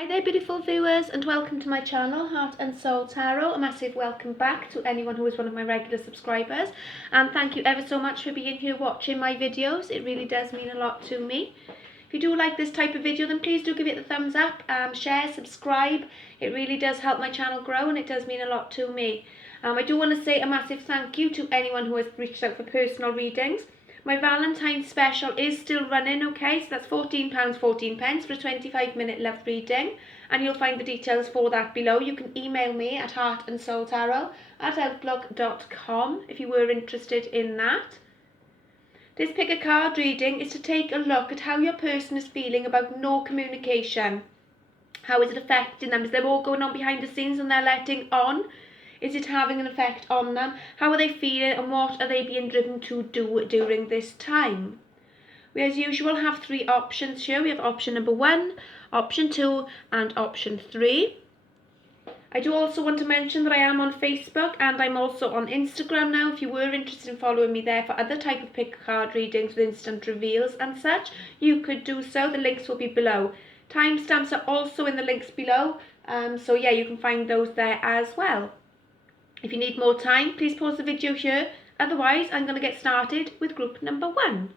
Hi there beautiful viewers and welcome to my channel Heart and Soul Tarot. A massive welcome back to anyone who is one of my regular subscribers, and thank you ever so much for being here watching my videos. It really does mean a lot to me. If you do like this type of video, then please do give it the thumbs up, share, subscribe. It really does help my channel grow and it does mean a lot to me. I do want to say a massive thank you to anyone who has reached out for personal readings. My Valentine special is still running, okay, so that's £14.14 for a 25-minute love reading, and you'll find the details for that below. You can email me at heartandsoultarot@outlook.com if you were interested in that. This pick a card reading is to take a look at how your person is feeling about no communication. How is it affecting them? Is there more going on behind the scenes than they're letting on? Is it having an effect on them? How are they feeling and what are they being driven to do during this time? We as usual have three options here. We have option number 1, option 2 and option 3. I do also want to mention that I am on Facebook and I'm also on Instagram now. If you were interested in following me there for other type of pick card readings with instant reveals and such, you could do so. The links will be below. Timestamps are also in the links below, so yeah, you can find those there as well. If you need more time, please pause the video here. Otherwise, I'm going to get started with group number 1.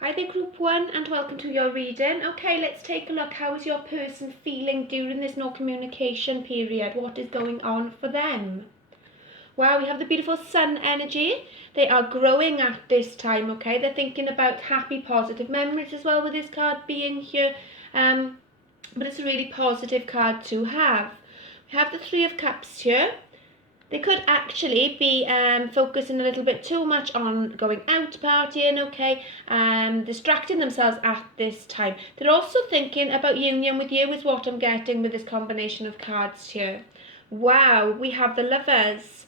Hi there, group 1, and welcome to your reading. Okay, let's take a look. How is your person feeling during this no communication period? What is going on for them? Wow, we have the beautiful sun energy. They are growing at this time, okay? They're thinking about happy, positive memories as well with this card being here. But it's a really positive card to have. We have the 3 of Cups here. They could actually be focusing a little bit too much on going out partying, okay, distracting themselves at this time. They're also thinking about union with you is what I'm getting with this combination of cards here. Wow, we have the Lovers.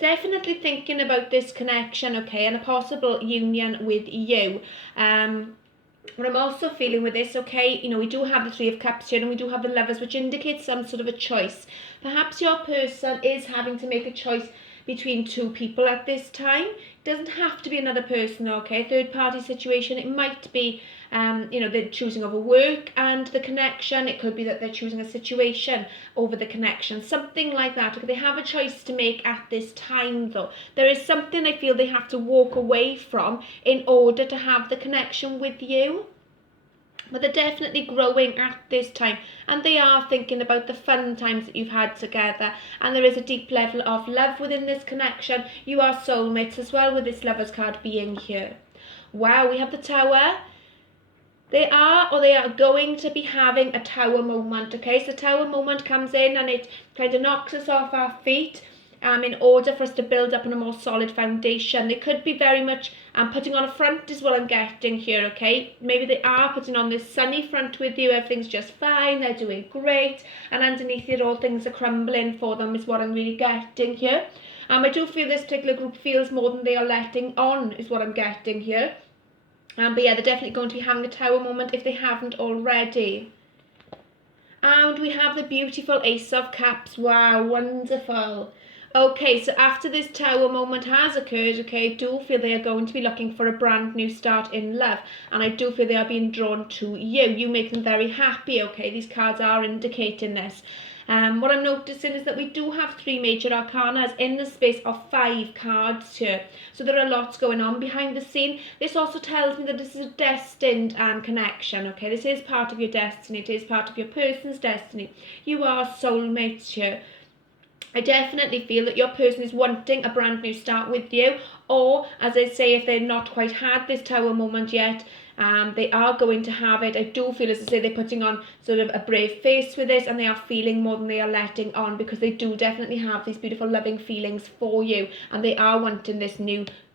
Definitely thinking about this connection, okay, and a possible union with you. What I'm also feeling with this, okay, you know, we do have the 3 of Cups here and we do have the Lovers, which indicates some sort of a choice. Perhaps your person is having to make a choice between 2 people at this time. It doesn't have to be another person, okay, third party situation. It might be, you know, they're choosing over work and the connection. It could be that they're choosing a situation over the connection, something like that. Okay, they have a choice to make at this time though. There is something I feel they have to walk away from in order to have the connection with you. But they're definitely growing at this time and they are thinking about the fun times that you've had together, and there is a deep level of love within this connection. You are soulmates as well with this Lovers card being here. Wow, we have the Tower. They are going to be having a Tower moment, okay? So the Tower moment comes in and it kind of knocks us off our feet in order for us to build up on a more solid foundation. They could be very much putting on a front is what I'm getting here, okay? Maybe they are putting on this sunny front with you. Everything's just fine. They're doing great. And underneath it all, things are crumbling for them is what I'm really getting here. I do feel this particular group feels more than they are letting on is what I'm getting here. But yeah, they're definitely going to be having a Tower moment if they haven't already. And we have the beautiful Ace of Cups. Wow, wonderful. Okay, so after this Tower moment has occurred, okay, I do feel they are going to be looking for a brand new start in love. And I do feel they are being drawn to you. You make them very happy, okay? These cards are indicating this. What I'm noticing is that we do have 3 major arcanas in the space of 5 cards here. So there are lots going on behind the scene. This also tells me that this is a destined connection, okay? This is part of your destiny. It is part of your person's destiny. You are soulmates here. I definitely feel that your person is wanting a brand new start with you, or as I say, if they've not quite had this Tower moment yet, they are going to have it. I do feel, as I say, they're putting on sort of a brave face with this and they are feeling more than they are letting on, because they do definitely have these beautiful loving feelings for you and they are wanting this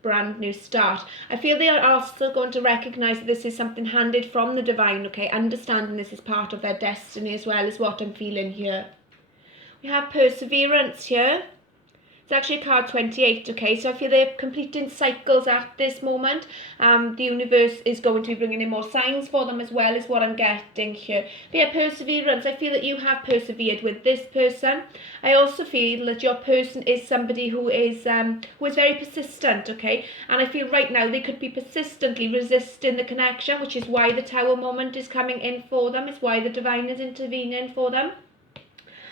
brand new start. I feel they are also going to recognise that this is something handed from the Divine, okay, understanding this is part of their destiny as well is what I'm feeling here. We have Perseverance here. It's actually a card 28, okay? So I feel they're completing cycles at this moment. The universe is going to be bringing in more signs for them as well, is what I'm getting here. But yeah, perseverance. I feel that you have persevered with this person. I also feel that your person is somebody who is very persistent, okay? And I feel right now they could be persistently resisting the connection, which is why the Tower moment is coming in for them. It's why the Divine is intervening for them.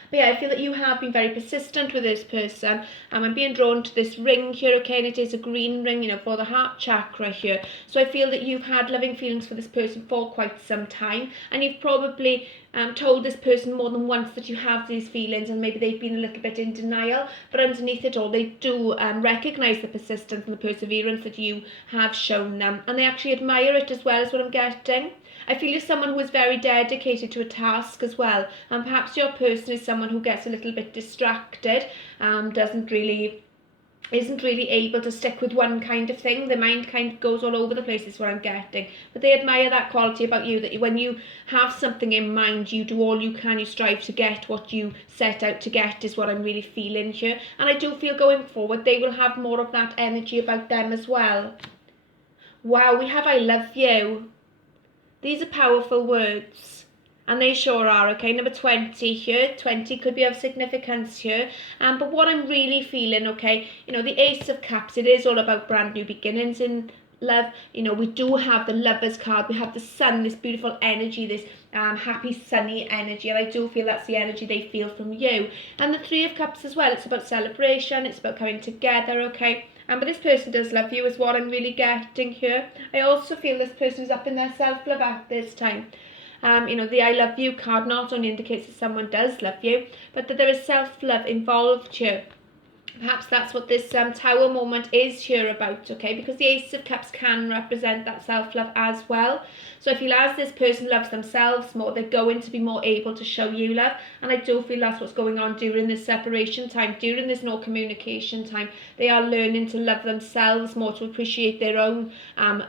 But yeah, I feel that you have been very persistent with this person. I'm being drawn to this ring here, okay, and it is a green ring, you know, for the heart chakra here. So I feel that you've had loving feelings for this person for quite some time, and you've probably told this person more than once that you have these feelings, and maybe they've been a little bit in denial, but underneath it all, they do recognise the persistence and the perseverance that you have shown them, and they actually admire it as well, is what I'm getting. I feel you're someone who is very dedicated to a task as well, and perhaps your person is someone who gets a little bit distracted, isn't really able to stick with one kind of thing. The mind kind of goes all over the place, is what I'm getting. But they admire that quality about you, that when you have something in mind, you do all you can, you strive to get what you set out to get, is what I'm really feeling here. And I do feel going forward, they will have more of that energy about them as well. Wow, we have I love you. These are powerful words, and they sure are, okay? Number 20 here. 20 could be of significance here. But what I'm really feeling, okay, you know, the Ace of Cups, it is all about brand new beginnings in love. You know, we do have the Lovers card. We have the sun, this beautiful energy, this happy, sunny energy. And I do feel that's the energy they feel from you. And the Three of Cups as well. It's about celebration. It's about coming together, okay? But this person does love you, is what I'm really getting here. I also feel this person is up in their self-love at this time. You know, the I love you card not only indicates that someone does love you, but that there is self-love involved here. Perhaps that's what this Tower moment is here about, okay? Because the Ace of Cups can represent that self-love as well. So I feel as this person loves themselves more, they're going to be more able to show you love. And I do feel that's what's going on during this separation time, during this no communication time. They are learning to love themselves more, to appreciate their own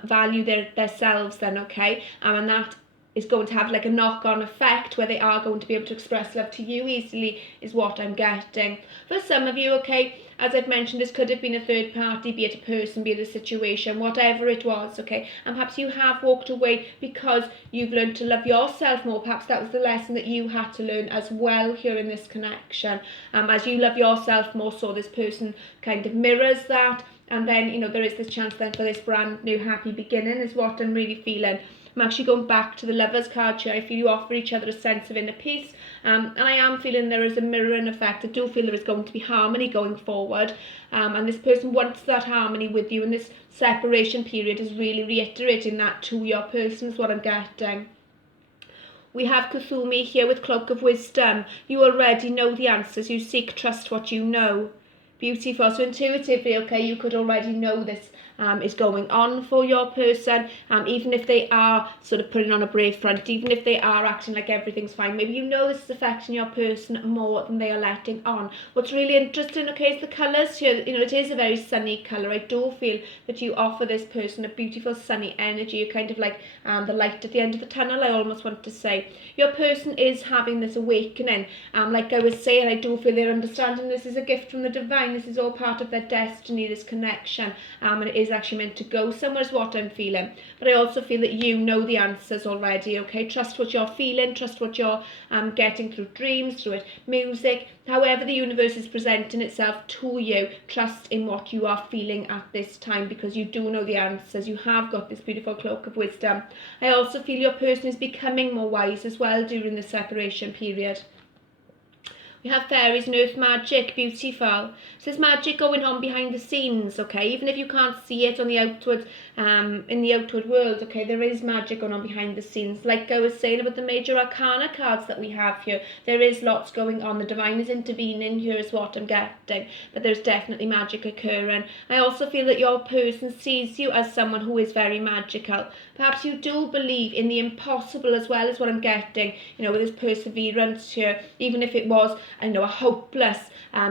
value, their selves then, okay? And that is going to have like a knock-on effect where they are going to be able to express love to you easily, is what I'm getting. For some of you, okay, as I've mentioned, this could have been a third party, be it a person, be it a situation, whatever it was, okay, and perhaps you have walked away because you've learned to love yourself more. Perhaps that was the lesson that you had to learn as well here in this connection. As you love yourself more, so this person kind of mirrors that, and then, you know, there is this chance then for this brand new happy beginning, is what I'm really feeling. I'm actually going back to the Lovers card here. I feel you offer each other a sense of inner peace, and I am feeling there is a mirroring effect. I do feel there is going to be harmony going forward, and this person wants that harmony with you, and this separation period is really reiterating that to your person, is what I'm getting. We have Kuthumi here with Cloak of Wisdom. You already know the answers. You seek, trust what you know. Beautiful. So intuitively, okay, you could already know this is going on for your person, even if they are sort of putting on a brave front, even if they are acting like everything's fine. Maybe you know this is affecting your person more than they are letting on. What's really interesting, okay, is the colours here. You know, it is a very sunny colour. I do feel that you offer this person a beautiful sunny energy. You're kind of like the light at the end of the tunnel, I almost want to say. Your person is having this awakening. Like I was saying, I do feel they're understanding this is a gift from the Divine. This is all part of their destiny, this connection, and it is actually meant to go somewhere, is what I'm feeling. But I also feel that you know the answers already, okay? Trust what you're feeling, trust what you're getting through dreams, through it, music, however the universe is presenting itself to you. Trust in what you are feeling at this time, because you do know the answers. You have got this beautiful Cloak of Wisdom. I also feel your person is becoming more wise as well during the separation period. We have fairies and earth magic, beautiful. So there's magic going on behind the scenes, okay? Even if you can't see it on the outward, in the outward world, okay? There is magic going on behind the scenes. Like I was saying about the major arcana cards that we have here, there is lots going on. The Divine is intervening here, is what I'm getting. But there's definitely magic occurring. I also feel that your person sees you as someone who is very magical. Perhaps you do believe in the impossible as well, is what I'm getting. You know, with this perseverance here, even if it was, I know, a hopeless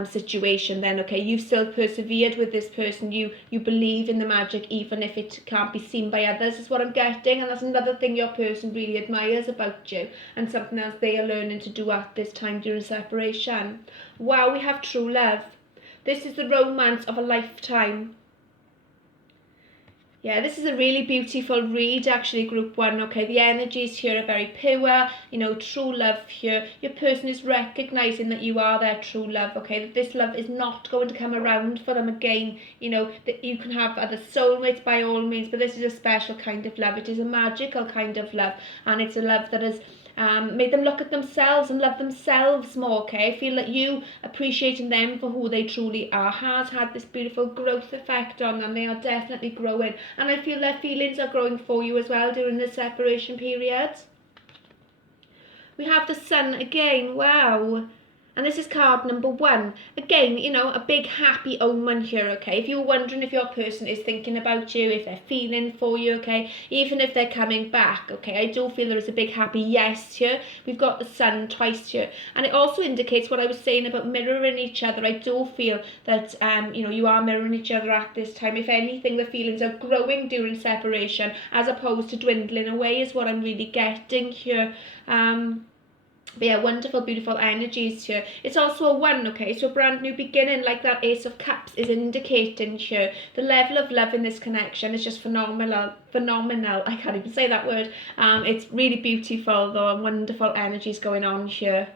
situation, then okay, you've still persevered with this person. You believe in the magic even if it can't be seen by others, is what I'm getting. And that's another thing your person really admires about you, and something else they are learning to do at this time during separation. Wow, we have true love. This is the romance of a lifetime. Yeah, this is a really beautiful read, actually, group 1, okay? The energies here are very pure, you know, true love here. Your person is recognising that you are their true love, okay? That this love is not going to come around for them again, you know, that you can have other soulmates by all means, but this is a special kind of love. It is a magical kind of love, and it's a love that has made them look at themselves and love themselves more, okay? I feel that you appreciating them for who they truly are has had this beautiful growth effect on them. They are definitely growing, and I feel their feelings are growing for you as well during the separation period. We have the Sun again, wow. And this is card number 1. Again, you know, a big happy omen here, okay? If you're wondering if your person is thinking about you, if they're feeling for you, okay? Even if they're coming back, okay? I do feel there is a big happy yes here. We've got the Sun twice here. And it also indicates what I was saying about mirroring each other. I do feel that, you know, you are mirroring each other at this time. If anything, the feelings are growing during separation as opposed to dwindling away is what I'm really getting here. But yeah, wonderful, beautiful energies here. It's also a 1, okay? So a brand new beginning, like that Ace of Cups is indicating here. The level of love in this connection is just phenomenal. I can't even say that word. It's really beautiful, though, and wonderful energies going on here.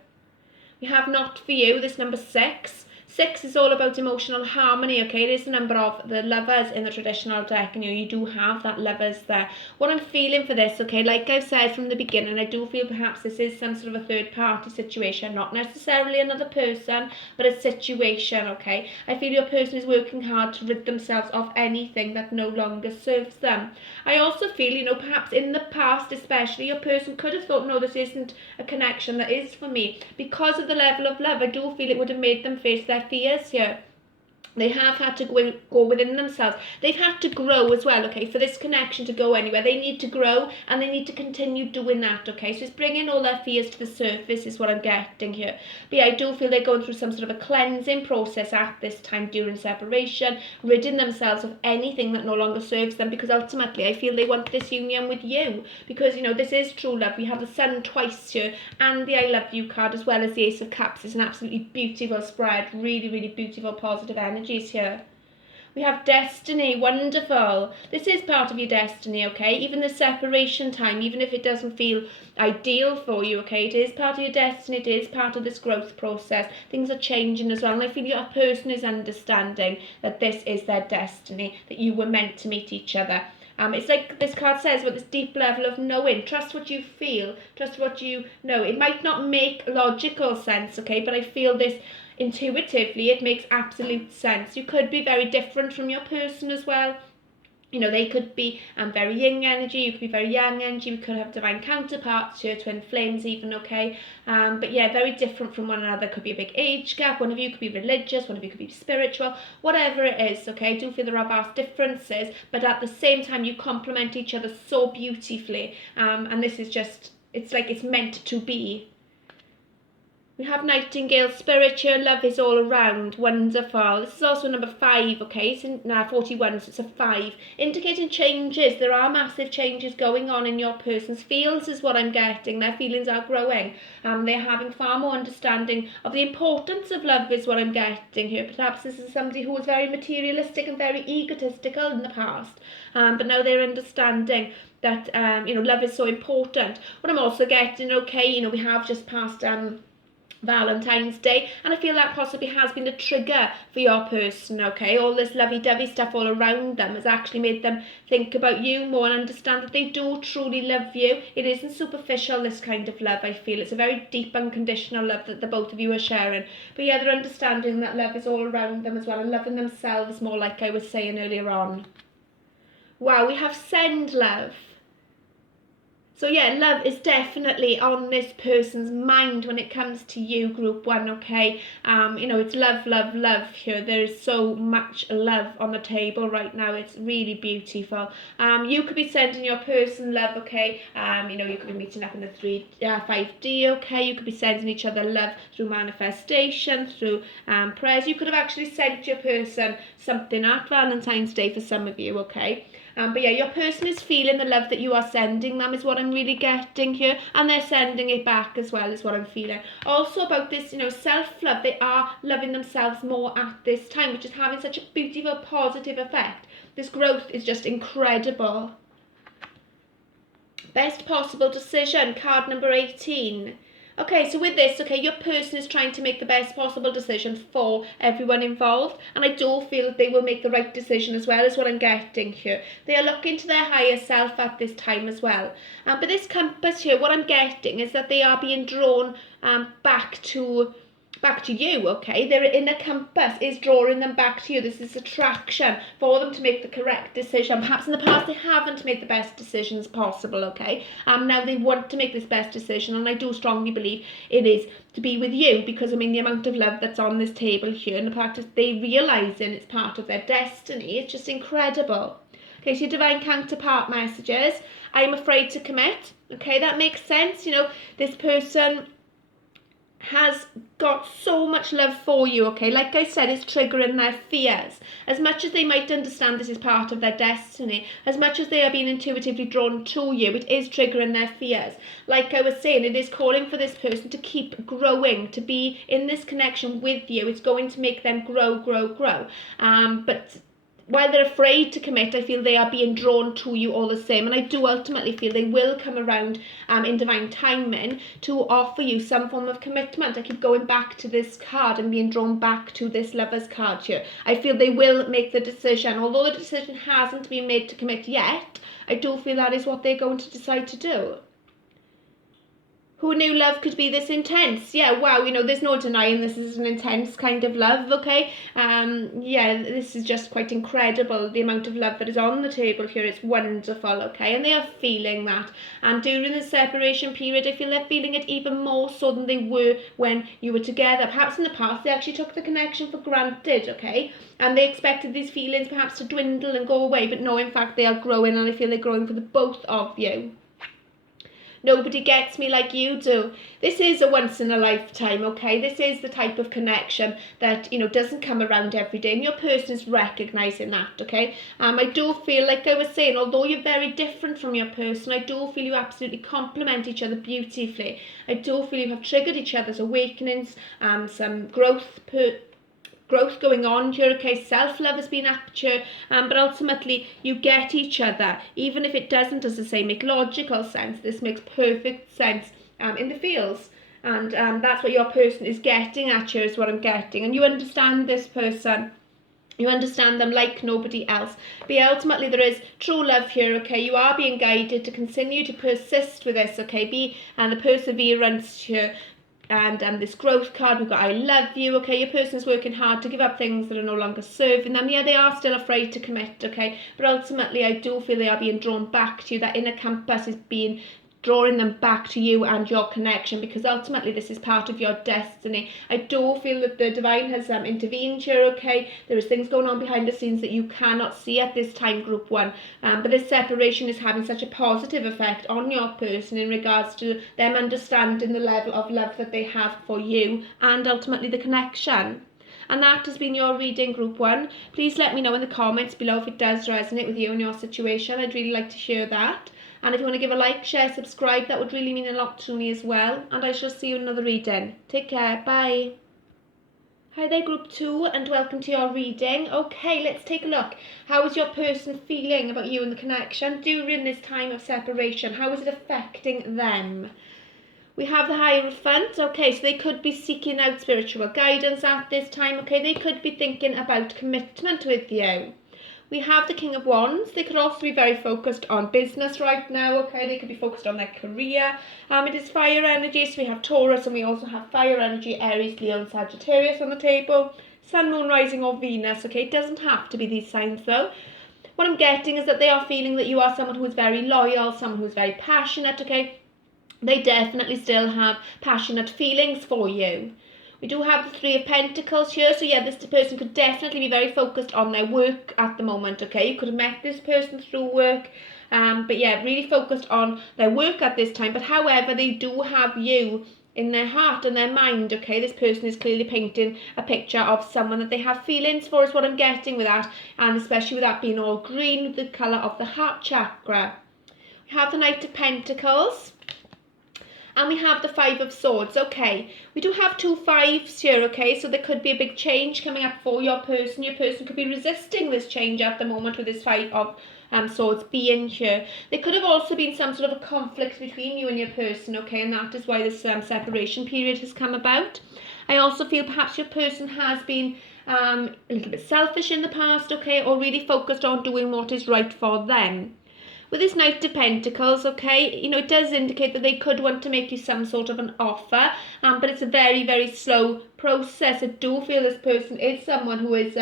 We have Not For You, this number 6. 6 is all about emotional harmony, okay? It is the number of the lovers in the traditional deck, and you do have that lovers there. What I'm feeling for this, okay, like I've said from the beginning, I do feel perhaps this is some sort of a third-party situation, not necessarily another person, but a situation, okay? I feel your person is working hard to rid themselves of anything that no longer serves them. I also feel, you know, perhaps in the past especially, your person could have thought, no, this isn't a connection that is for me. Because of the level of love, I do feel it would have made them face their fears here. They have had to go within themselves. They've had to grow as well, okay, for this connection to go anywhere. They need to grow, and they need to continue doing that, okay? So it's bringing all their fears to the surface is what I'm getting here. But yeah, I do feel they're going through some sort of a cleansing process at this time during separation, ridding themselves of anything that no longer serves them, because ultimately I feel they want this union with you, because, you know, this is true love. We have the Sun twice here, and the I Love You card, as well as the Ace of Cups. It's an absolutely beautiful spread, really, really beautiful, positive energy here. We have destiny, wonderful. This is part of your destiny, okay? Even the separation time, even if it doesn't feel ideal for you, okay? It is part of your destiny, it is part of this growth process. Things are changing as well, and I feel your person is understanding that this is their destiny, that you were meant to meet each other. It's like this card says, about this deep level of knowing. Trust what you feel, trust what you know. It might not make logical sense, okay, but I feel this intuitively, it makes absolute sense. You could be very different from your person as well. You know, they could be very yin energy, you could be very yang energy, we could have divine counterparts, your twin flames even, okay? But yeah, very different from one another. Could be a big age gap, one of you could be religious, one of you could be spiritual, whatever it is, okay? I do feel there are vast differences, but at the same time, you complement each other so beautifully, and this is just, it's like it's meant to be. We have Nightingale Spiritual, love is all around, wonderful. This is also number 5, okay, it's in 41, so it's a 5. Indicating changes, there are massive changes going on in your person's feels is what I'm getting. Their feelings are growing. They're having far more understanding of the importance of love is what I'm getting here. Perhaps this is somebody who was very materialistic and very egotistical in the past, but now they're understanding that, you know, love is so important. What I'm also getting, okay, you know, we have just passed Valentine's Day, and I feel that possibly has been a trigger for your person, okay? All this lovey-dovey stuff all around them has actually made them think about you more and understand that they do truly love you. It isn't superficial, this kind of love, I feel. It's a very deep, unconditional love that the both of you are sharing. But yeah, they're understanding that love is all around them as well, and loving themselves more, like I was saying earlier on. Wow, we have Send Love. So yeah, love is definitely on this person's mind when it comes to you, group 1, okay? You know, it's love, love, love here. There's so much love on the table right now. It's really beautiful. You could be sending your person love, okay? You know, you could be meeting up in the 5D, okay? You could be sending each other love through manifestation, through prayers. You could have actually sent your person something at Valentine's Day for some of you, okay? But yeah, your person is feeling the love that you are sending them is what I'm really getting here. And they're sending it back as well is what I'm feeling. Also about this, self-love, they are loving themselves more at this time, which is having such a beautiful, positive effect. This growth is just incredible. Best possible decision, card number 18. Okay, so with this, your person is trying to make the best possible decision for everyone involved. And I do feel that they will make the right decision as well, is what I'm getting here. They are looking to their higher self at this time as well. But this compass here, what I'm getting is that they are being drawn back to you, okay? Their inner compass is drawing them back to you. This is attraction for them to make the correct decision. Perhaps in the past they haven't made the best decisions possible, okay? Now they want to make this best decision, and I do strongly believe it is to be with you, because the amount of love that's on this table here, and the fact that they realising it's part of their destiny, it's just incredible. Okay, so your divine counterpart messages. I'm afraid to commit. Okay, that makes sense. This person has got so much love for you, okay? Like I said, it's triggering their fears. As much as they might understand this is part of their destiny, as much as they are being intuitively drawn to you, it is triggering their fears. Like I was saying, it is calling for this person to keep growing, to be in this connection with you. It's going to make them grow. But while they're afraid to commit, I feel they are being drawn to you all the same. And I do ultimately feel they will come around in divine timing to offer you some form of commitment. I keep going back to this card and being drawn back to this lover's card here. I feel they will make the decision. Although the decision hasn't been made to commit yet, I do feel that is what they're going to decide to do. Who knew love could be this intense? Yeah, wow, there's no denying this is an intense kind of love, okay? Yeah, this is just quite incredible, the amount of love that is on the table here. It's wonderful, okay? And they are feeling that. And during the separation period, I feel they're feeling it even more so than they were when you were together. Perhaps in the past, they actually took the connection for granted, okay? And they expected these feelings perhaps to dwindle and go away, but no, in fact, they are growing, and I feel they're growing for the both of you. Nobody gets me like you do. This is a once in a lifetime, okay? This is the type of connection that, doesn't come around every day, and your person is recognising that, okay? I do feel, like I was saying, although you're very different from your person, I do feel you absolutely complement each other beautifully. I do feel you have triggered each other's awakenings, some growth going on here, okay? Self-love has been up here, but ultimately you get each other, even if it doesn't, as I say, make logical sense. This makes perfect sense in the feels, and that's what your person is getting at here, is what I'm getting. And you understand this person. You understand them like nobody else. But ultimately there is true love here, okay? You are being guided to continue to persist with this, okay? And the perseverance here. And this growth card, we've got I love you, okay? Your person is working hard to give up things that are no longer serving them. Yeah, they are still afraid to commit, okay? But ultimately, I do feel they are being drawn back to you. That inner compass is drawing them back to you and your connection, because ultimately this is part of your destiny. I do feel that the divine has intervened here, okay? There is things going on behind the scenes that you cannot see at this time, group one, but this separation is having such a positive effect on your person in regards to them understanding the level of love that they have for you and ultimately the connection. And that has been your reading, group one. Please let me know in the comments below if it does resonate with you and your situation. I'd really like to hear that. And if you want to give a like, share, subscribe, that would really mean a lot to me as well. And I shall see you in another reading. Take care. Bye. Hi there, group two, and welcome to your reading. Okay, let's take a look. How is your person feeling about you and the connection during this time of separation? How is it affecting them? We have the Hierophant. Okay, so they could be seeking out spiritual guidance at this time. Okay, they could be thinking about commitment with you. We have the King of Wands. They could also be very focused on business right now, okay? They could be focused on their career. It is fire energy, so we have Taurus, and we also have fire energy, Aries, Leo, and Sagittarius on the table. Sun, Moon, Rising, or Venus, okay? It doesn't have to be these signs, though. What I'm getting is that they are feeling that you are someone who is very loyal, someone who is very passionate, okay? They definitely still have passionate feelings for you. We do have the Three of Pentacles here, so yeah, this person could definitely be very focused on their work at the moment, okay? You could have met this person through work, but yeah, really focused on their work at this time. But however, they do have you in their heart and their mind, okay? This person is clearly painting a picture of someone that they have feelings for, is what I'm getting with that, and especially with that being all green with the colour of the heart chakra. We have the Knight of Pentacles, and we have the Five of Swords, okay? We do have 2 5s here, okay? So there could be a big change coming up for your person. Your person could be resisting this change at the moment with this Five of Swords being here. There could have also been some sort of a conflict between you and your person, okay? And that is why this separation period has come about. I also feel perhaps your person has been a little bit selfish in the past, okay? Or really focused on doing what is right for them. With this Knight of Pentacles, okay, you know, it does indicate that they could want to make you some sort of an offer, but it's a very, very slow process. I do feel this person is someone who is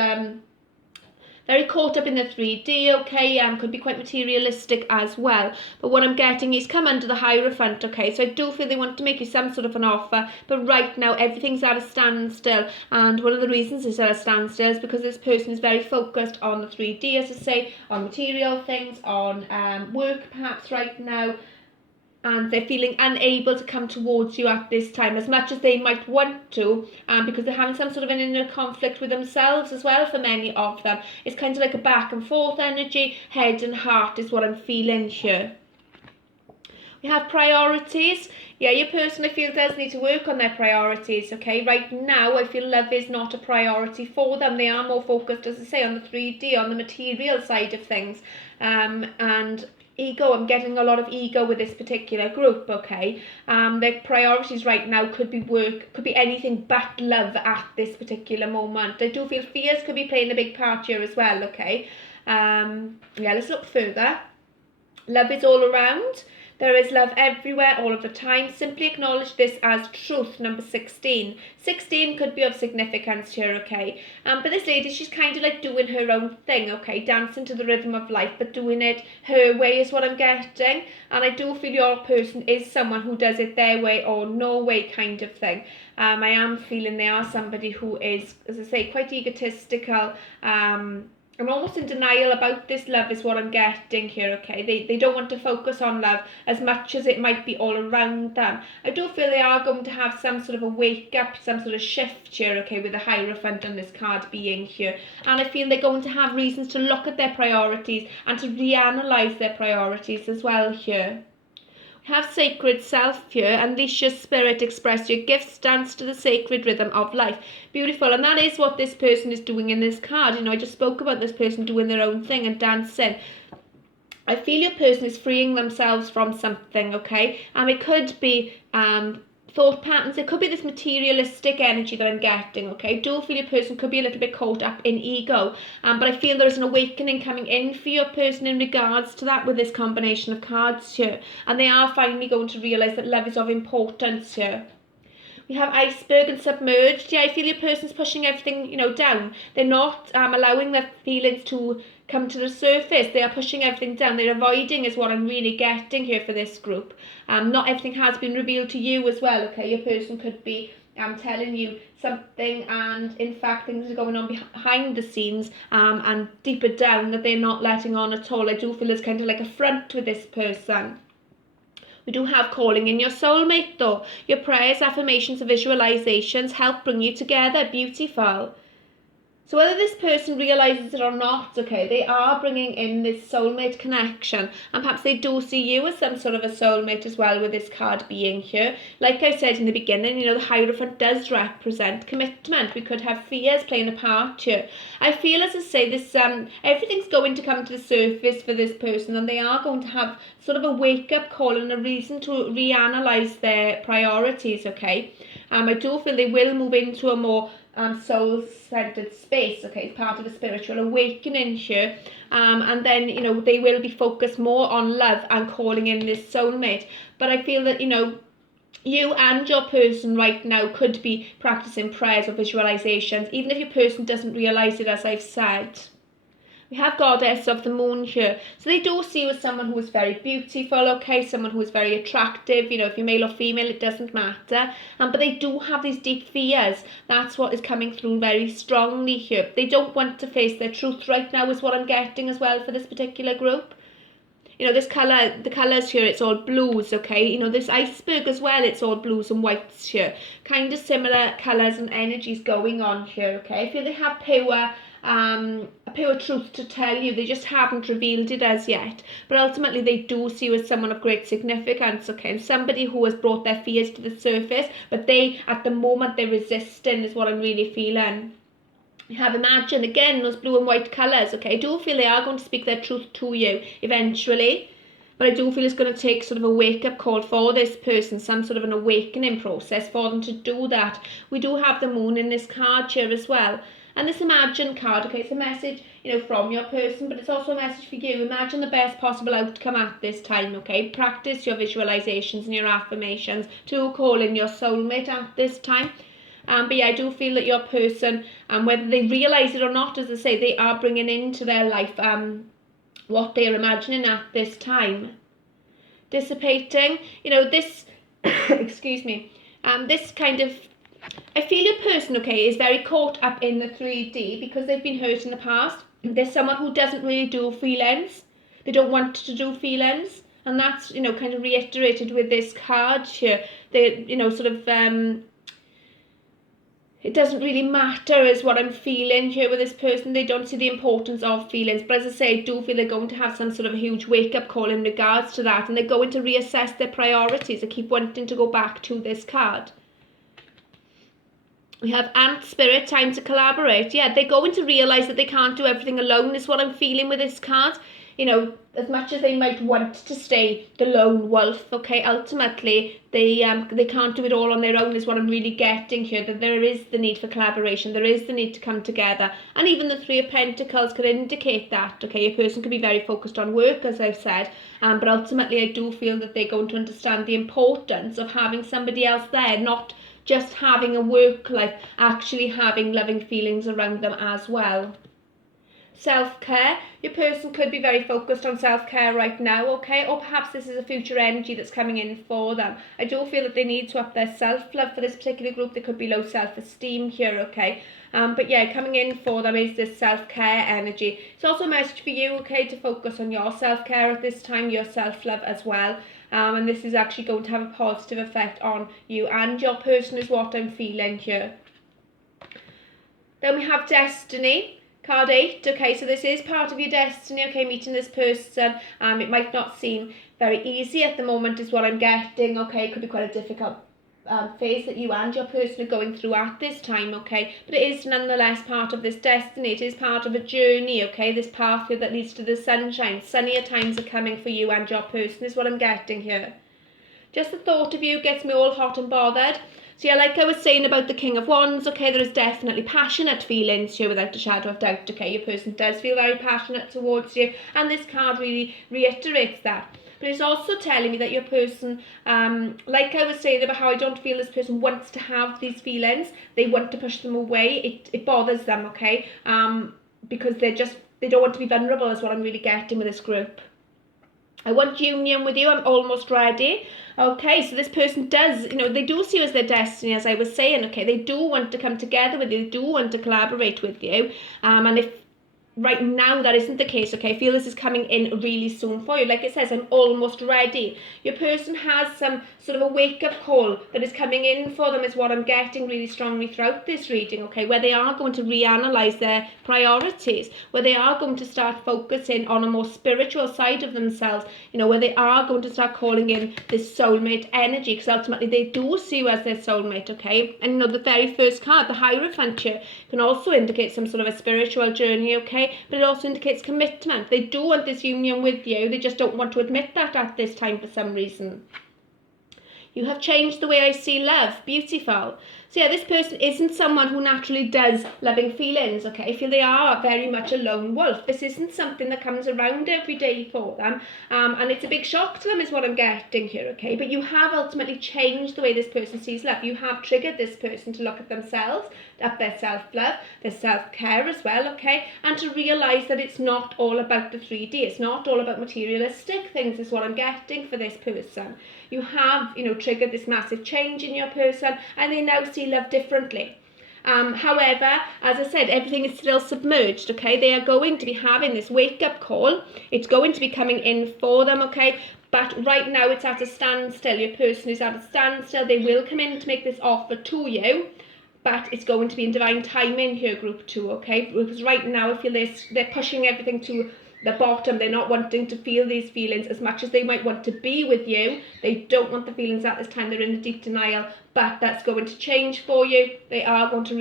very caught up in the 3D, okay, could be quite materialistic as well. But what I'm getting is come under the Hierophant, okay, so I do feel they want to make you some sort of an offer, but right now everything's at a standstill, and one of the reasons it's at a standstill is because this person is very focused on the 3D, as I say, on material things, on work perhaps right now, and they're feeling unable to come towards you at this time as much as they might want to, because they're having some sort of an inner conflict with themselves as well for many of them. It's kind of like a back and forth energy, head and heart is what I'm feeling here. We have priorities. Yeah, your person, I feel, does need to work on their priorities, okay? Right now, I feel love is not a priority for them. They are more focused, as I say, on the 3D, on the material side of things, and ego. I'm getting a lot of ego with this particular group, okay? Their priorities right now could be work, could be anything but love at this particular moment. I do feel fears could be playing a big part here as well, okay? Yeah, let's look further. Love is all around. There is love everywhere, all of the time. Simply acknowledge this as truth, number 16. 16 could be of significance here, okay? But this lady, she's kind of like doing her own thing, okay? Dancing to the rhythm of life, but doing it her way is what I'm getting. And I do feel your person is someone who does it their way or no way kind of thing. I am feeling they are somebody who is, as I say, quite egotistical, I'm almost in denial about this love is what I'm getting here, okay? They don't want to focus on love as much as it might be all around them. I do feel they are going to have some sort of a wake up, some sort of shift here, okay, with the Hierophant and this card being here. And I feel they're going to have reasons to look at their priorities and to reanalyze their priorities as well here. Have sacred self here, unleash your spirit, express your gifts, dance to the sacred rhythm of life. Beautiful, and that is what this person is doing in this card. You know, I just spoke about this person doing their own thing and dancing. I feel your person is freeing themselves from something, okay? It could be thought patterns, it could be this materialistic energy that I'm getting, okay? I do feel your person could be a little bit caught up in ego, but I feel there's an awakening coming in for your person in regards to that with this combination of cards here, and they are finally going to realise that love is of importance here. We have iceberg and submerged. Yeah, I feel your person's pushing everything, you know, down. They're not allowing their feelings to come to the surface. They are pushing everything down. They're avoiding is what I'm really getting here for this group. Not everything has been revealed to you as well, okay? Your person could be telling you something, and in fact things are going on behind the scenes and deeper down that they're not letting on at all. I do feel there's kind of like a front with this person. We do have calling in your soulmate though. Your prayers, affirmations and visualizations help bring you together. Beautiful. So whether this person realises it or not, okay, they are bringing in this soulmate connection, and perhaps they do see you as some sort of a soulmate as well with this card being here. Like I said in the beginning, you know, the Hierophant does represent commitment. We could have fears playing a part here. I feel, as I say, this everything's going to come to the surface for this person, and they are going to have sort of a wake-up call and a reason to reanalyse their priorities, okay? I do feel they will move into a more soul-centered space, okay, it's part of a spiritual awakening here, and then, you know, they will be focused more on love and calling in this soulmate. But I feel that, you know, you and your person right now could be practicing prayers or visualizations, even if your person doesn't realize it, as I've said. We have Goddess of the Moon here. So they do see you as someone who is very beautiful, okay? Someone who is very attractive. You know, if you're male or female, it doesn't matter. But they do have these deep fears. That's what is coming through very strongly here. They don't want to face their truth right now is what I'm getting as well for this particular group. You know, this colour, the colours here, it's all blues, okay? You know, this iceberg as well, it's all blues and whites here. Kind of similar colours and energies going on here, okay? I feel they have a pure truth to tell you. They just haven't revealed it as yet. But ultimately, they do see you as someone of great significance, okay? And somebody who has brought their fears to the surface, but they, at the moment, they're resisting is what I'm really feeling. You have imagined, again, those blue and white colours, okay? I do feel they are going to speak their truth to you eventually. But I do feel it's going to take sort of a wake-up call for this person, some sort of an awakening process for them to do that. We do have the moon in this card here as well. And this imagine card, okay, it's a message, you know, from your person, but it's also a message for you. Imagine the best possible outcome at this time, okay? Practice your visualizations and your affirmations to call in your soulmate at this time. But yeah, I do feel that your person, whether they realise it or not, as I say, they are bringing into their life what they are imagining at this time. Dissipating, you know, this, excuse me, this kind of, I feel your person, okay, is very caught up in the 3D because they've been hurt in the past. There's someone who doesn't really do feelings. They don't want to do feelings. And that's, you know, kind of reiterated with this card here. They, you know, sort of, it doesn't really matter is what I'm feeling here with this person. They don't see the importance of feelings. But as I say, I do feel they're going to have some sort of a huge wake-up call in regards to that. And they're going to reassess their priorities. I keep wanting to go back to this card. We have Ant Spirit, time to collaborate. Yeah, they're going to realise that they can't do everything alone is what I'm feeling with this card. You know, as much as they might want to stay the lone wolf, okay, ultimately they can't do it all on their own is what I'm really getting here, that there is the need for collaboration, there is the need to come together. And even the Three of Pentacles could indicate that, okay, a person could be very focused on work, as I've said, but ultimately I do feel that they're going to understand the importance of having somebody else there, not just having a work life, actually having loving feelings around them as well. Self-care, your person could be very focused on self-care right now, okay, or perhaps this is a future energy that's coming in for them. I do feel that they need to up their self-love for this particular group. There could be low self-esteem here, okay, but yeah, coming in for them is this self-care energy. It's also a message for you, okay, to focus on your self-care at this time, your self-love as well, and this is actually going to have a positive effect on you and your person is what I'm feeling here. Then we have Destiny. Card 8, okay, so this is part of your destiny, okay, meeting this person. It might not seem very easy at the moment is what I'm getting, okay, it could be quite a difficult phase that you and your person are going through at this time, okay, but it is nonetheless part of this destiny. It is part of a journey, okay, this pathway that leads to the sunshine. Sunnier times are coming for you and your person is what I'm getting here. Just the thought of you gets me all hot and bothered. So yeah, like I was saying about the King of Wands, okay, there is definitely passionate feelings here without a shadow of doubt, okay, your person does feel very passionate towards you, and this card really reiterates that. But it's also telling me that your person, like I was saying about how I don't feel this person wants to have these feelings, they want to push them away, it bothers them, okay, because they don't want to be vulnerable is what I'm really getting with this group. I want union with you, I'm almost ready. Okay, so this person does, you know, they do see you as their destiny, as I was saying, okay, they do want to come together with you, they do want to collaborate with you, and if right now that isn't the case, okay, I feel this is coming in really soon for you. Like it says, I'm almost ready. Your person has some sort of a wake-up call that is coming in for them is what I'm getting really strongly throughout this reading, okay, where they are going to reanalyze their priorities, where they are going to start focusing on a more spiritual side of themselves, you know, where they are going to start calling in this soulmate energy, because ultimately they do see you as their soulmate, okay. And you know, the very first card, the Hierophant here, can also indicate some sort of a spiritual journey, okay, but it also indicates commitment. They do want this union with you, they just don't want to admit that at this time for some reason. You have changed the way I see love. Beautiful. So yeah, this person isn't someone who naturally does loving feelings, okay? I feel they are very much a lone wolf. This isn't something that comes around every day for them, and it's a big shock to them is what I'm getting here, okay? But you have ultimately changed the way this person sees love. You have triggered this person to look at themselves, up their self-love, their self-care as well, okay? And to realise that it's not all about the 3D. It's not all about materialistic things is what I'm getting for this person. You have, you know, triggered this massive change in your person, and they now see love differently. However, as I said, everything is still submerged, okay? They are going to be having this wake-up call. It's going to be coming in for them, okay? But right now it's at a standstill. Your person is at a standstill. They will come in to make this offer to you, but it's going to be in divine timing here, group 2, okay? Because right now I feel they're pushing everything to the bottom. They're not wanting to feel these feelings as much as they might want to be with you. They don't want the feelings at this time. They're in a deep denial, but that's going to change for you. They are going to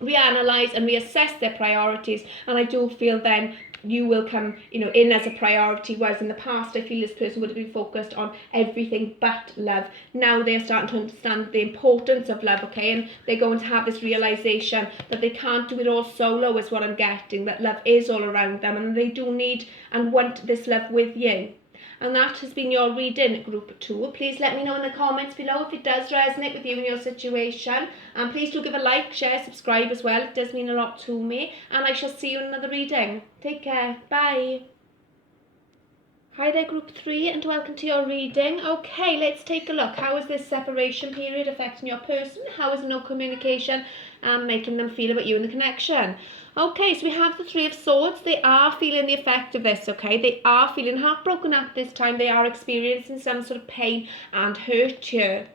reanalyze and reassess their priorities, and I do feel then you will come, in as a priority, whereas in the past I feel this person would have been focused on everything but love. Now they're starting to understand the importance of love, okay, and they're going to have this realization that they can't do it all solo, is what I'm getting, that love is all around them, and they do need and want this love with you. And that has been your reading, group 2. Please let me know in the comments below if it does resonate with you in your situation. And please do give a like, share, subscribe as well. It does mean a lot to me. And I shall see you in another reading. Take care. Bye. Hi there, group 3, and welcome to your reading. Okay, let's take a look. How is this separation period affecting your person? How is no communication making them feel about you and the connection? Okay, so we have the 3 of Swords. They are feeling the effect of this, okay? They are feeling heartbroken at this time. They are experiencing some sort of pain and hurt here.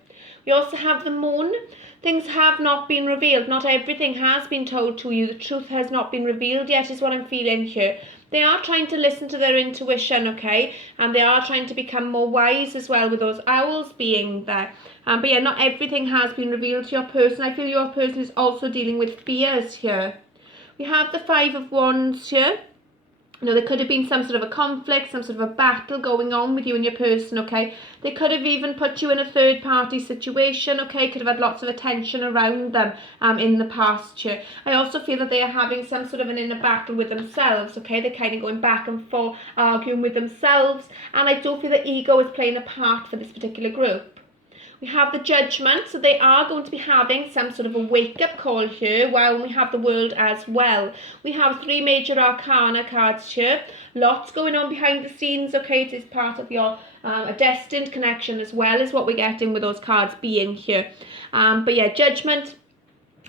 We also have the Moon. Things have not been revealed. Not everything has been told to you. The truth has not been revealed yet, is what I'm feeling here. They are trying to listen to their intuition, okay? And they are trying to become more wise as well, with those owls being there. But yeah, not everything has been revealed to your person. I feel your person is also dealing with fears here. We have the 5 of Wands here. There could have been some sort of a conflict, some sort of a battle going on with you and your person, okay? They could have even put you in a third-party situation, okay? Could have had lots of attention around them in the past year. I also feel that they are having some sort of an inner battle with themselves, okay? They're kind of going back and forth, arguing with themselves. And I do feel that ego is playing a part for this particular group. We have the Judgment, so they are going to be having some sort of a wake-up call here, while we have the World as well. We have 3 major arcana cards here. Lots going on behind the scenes, okay? It is part of your a destined connection as well, is what we're getting with those cards being here. But yeah, Judgment.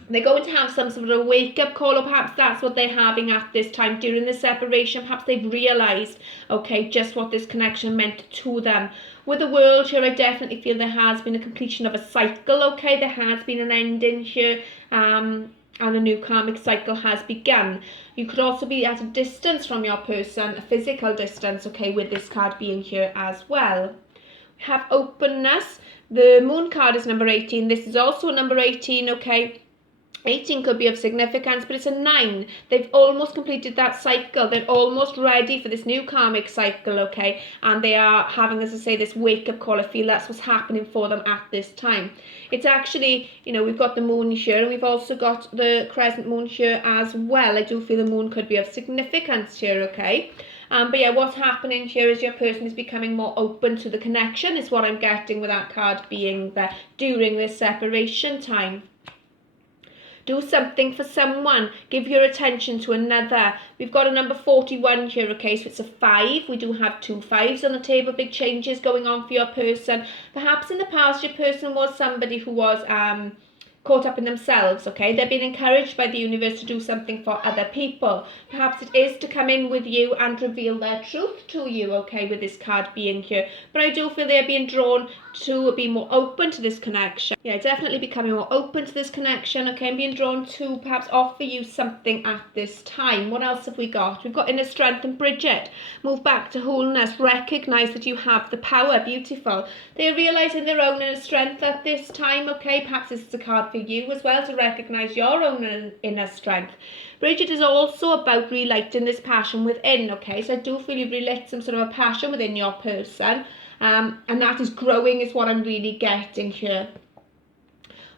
They're going to have some sort of a wake-up call, or perhaps that's what they're having at this time during the separation. Perhaps they've realised, okay, just what this connection meant to them. With the World here, I definitely feel there has been a completion of a cycle, okay? There has been an ending here, and a new karmic cycle has begun. You could also be at a distance from your person, a physical distance, okay, with this card being here as well. We have Openness. The Moon card is number 18. This is also number 18, okay? 18 could be of significance, but it's a 9. They've almost completed that cycle. They're almost ready for this new karmic cycle, okay? And they are having, as I say, this wake-up call. I feel that's what's happening for them at this time. It's actually, we've got the Moon here, and we've also got the crescent moon here as well. I do feel the Moon could be of significance here, okay? But yeah, what's happening here is your person is becoming more open to the connection, is what I'm getting with that card being there during this separation time. Do something for someone. Give your attention to another. We've got a number 41 here, okay, so it's a 5. We do have 2 5s on the table. Big changes going on for your person. Perhaps in the past your person was somebody who was caught up in themselves, okay? They're being encouraged by the universe to do something for other people. Perhaps it is to come in with you and reveal their truth to you, okay, with this card being here. But I do feel they're being drawn to be more open to this connection. Yeah, definitely becoming more open to this connection, okay, and being drawn to perhaps offer you something at this time. What else have we got? We've got Inner Strength and Bridget. Move back to wholeness. Recognise that you have the power. Beautiful. They're realising their own inner strength at this time, okay? Perhaps this is a card for you as well, to recognise your own inner strength. Bridget is also about relighting this passion within, okay? So I do feel you've relit some sort of a passion within your person, and that is growing, is what I'm really getting here.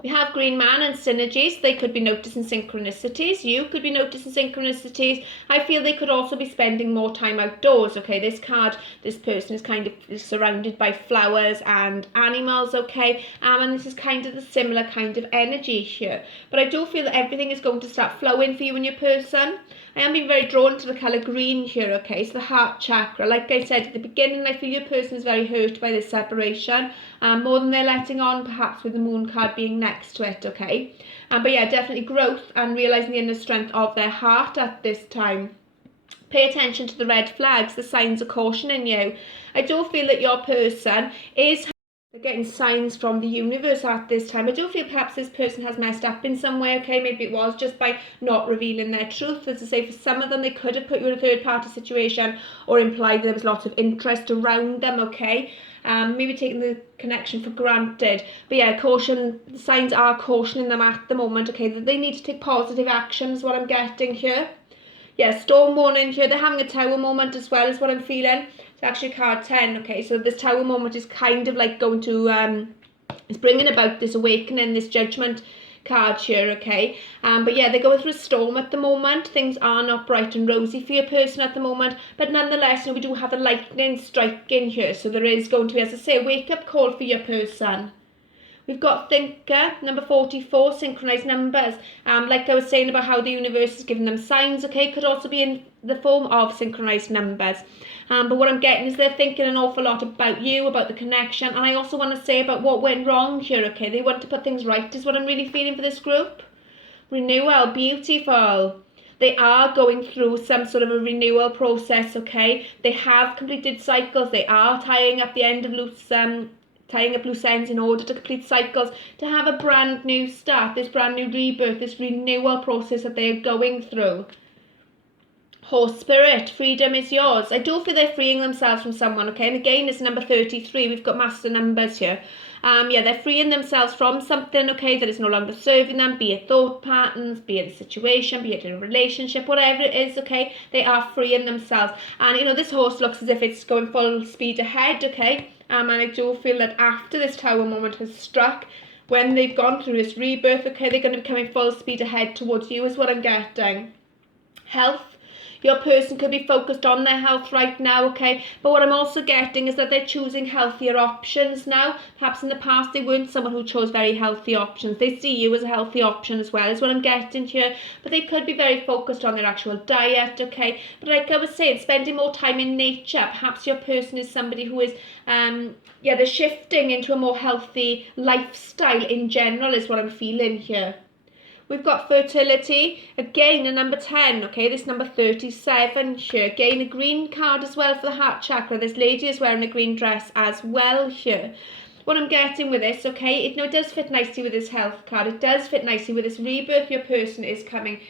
We have Green Man and synergies. They could be noticing synchronicities. You could be noticing synchronicities. I feel they could also be spending more time outdoors, okay? This card, this person is kind of surrounded by flowers and animals, okay? And this is kind of the similar kind of energy here. But I do feel that everything is going to start flowing for you and your person. I am being very drawn to the colour green here, okay? So the heart chakra, like I said at the beginning, I feel your person is very hurt by this separation, more than they're letting on, perhaps with the moon card being next to it, okay? But yeah, definitely growth and realising the inner strength of their heart at this time. Pay attention to the red flags, the signs of caution in you. I do feel that your person is getting signs from the universe at this time. I do feel perhaps this person has messed up in some way, okay? Maybe it was just by not revealing their truth. As I say, for some of them, they could have put you in a third-party situation or implied there was lots of interest around them, okay? Maybe taking the connection for granted. But yeah, caution, the signs are cautioning them at the moment, okay? That they need to take positive action is what I'm getting here. Yeah, storm warning here. They're having a tower moment as well is what I'm feeling. It's actually card 10, okay? So this tower moment is kind of like going to, it's bringing about this awakening, this judgment card here, okay? But yeah, they're going through a storm at the moment. Things are not bright and rosy for your person at the moment. But nonetheless, we do have a lightning striking here. So there is going to be, as I say, a wake-up call for your person. We've got Thinker, number 44, synchronized numbers. Like I was saying about how the universe is giving them signs, okay, could also be in the form of synchronized numbers. But what I'm getting is they're thinking an awful lot about you, about the connection, and I also want to say about what went wrong here, okay. They want to put things right is what I'm really feeling for this group. Renewal, beautiful. They are going through some sort of a renewal process, okay. They have completed cycles. They are tying up the end of tying up loose ends in order to complete cycles, to have a brand new start, this brand new rebirth, this renewal process that they're going through. Horse spirit, freedom is yours. I do feel they're freeing themselves from someone, okay? And again, it's number 33. We've got master numbers here. Yeah, they're freeing themselves from something, okay, that is no longer serving them, be it thought patterns, be it a situation, be it a relationship, whatever it is, okay? They are freeing themselves. And, this horse looks as if it's going full speed ahead, okay? And I do feel that after this tower moment has struck, when they've gone through this rebirth, okay, they're going to be coming full speed ahead towards you is what I'm getting. Health. Your person could be focused on their health right now, okay? But what I'm also getting is that they're choosing healthier options now. Perhaps in the past they weren't someone who chose very healthy options. They see you as a healthy option as well, is what I'm getting here. But they could be very focused on their actual diet, okay? But like I was saying, spending more time in nature. Perhaps your person is somebody who is, they're shifting into a more healthy lifestyle in general is what I'm feeling here. We've got fertility, again a number 10, okay, this number 37 here, again a green card as well for the heart chakra. This lady is wearing a green dress as well here. What I'm getting with this, okay, it does fit nicely with this health card, it does fit nicely with this rebirth your person is coming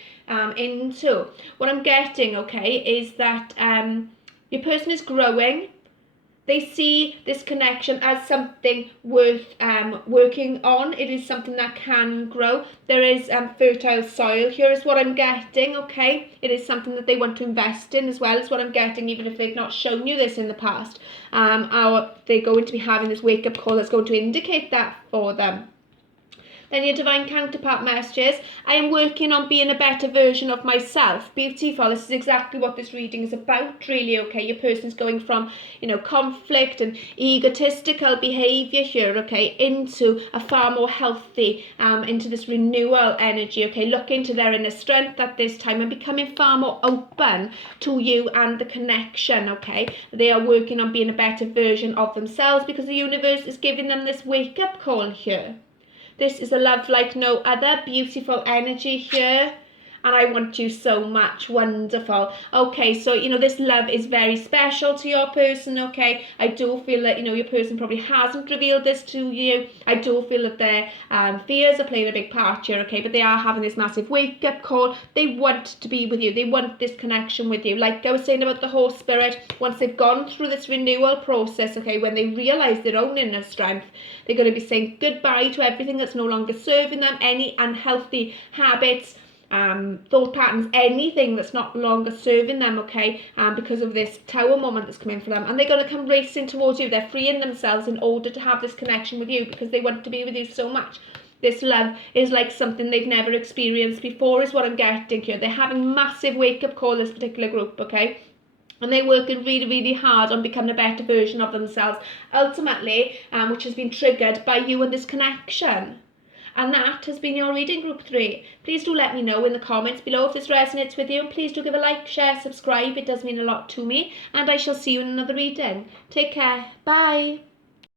into. What I'm getting, okay, is that your person is growing. They see this connection as something worth working on. It is something that can grow. There is fertile soil here is what I'm getting, okay? It is something that they want to invest in as well is what I'm getting, even if they've not shown you this in the past. Or they're going to be having this wake-up call that's going to indicate that for them. Then your divine counterpart messages. I am working on being a better version of myself. Beautiful. This is exactly what this reading is about, really, okay? Your person's going from, conflict and egotistical behaviour here, okay, into a far more healthy, into this renewal energy, okay? Look into their inner strength at this time and becoming far more open to you and the connection, okay? They are working on being a better version of themselves because the universe is giving them this wake-up call here. This is a love like no other, beautiful energy here. And I want you so much, wonderful. Okay, so, this love is very special to your person, okay? I do feel that, your person probably hasn't revealed this to you. I do feel that their fears are playing a big part here, okay? But they are having this massive wake-up call. They want to be with you. They want this connection with you. Like I was saying about the horse spirit, once they've gone through this renewal process, okay, when they realise their own inner strength, they're going to be saying goodbye to everything that's no longer serving them, any unhealthy habits, thought patterns, anything that's not longer serving them, okay, because of this tower moment that's coming for them. And they're going to come racing towards you. They're freeing themselves in order to have this connection with you because they want to be with you so much. This love is like something they've never experienced before is what I'm getting here. They're having massive wake-up call, this particular group, okay? And they're working really, really hard on becoming a better version of themselves, ultimately, which has been triggered by you and this connection. And that has been your reading group 3. Please do let me know in the comments below if this resonates with you, and please do give a like, share, subscribe. It does mean a lot to me, and I shall see you in another reading. Take care. Bye.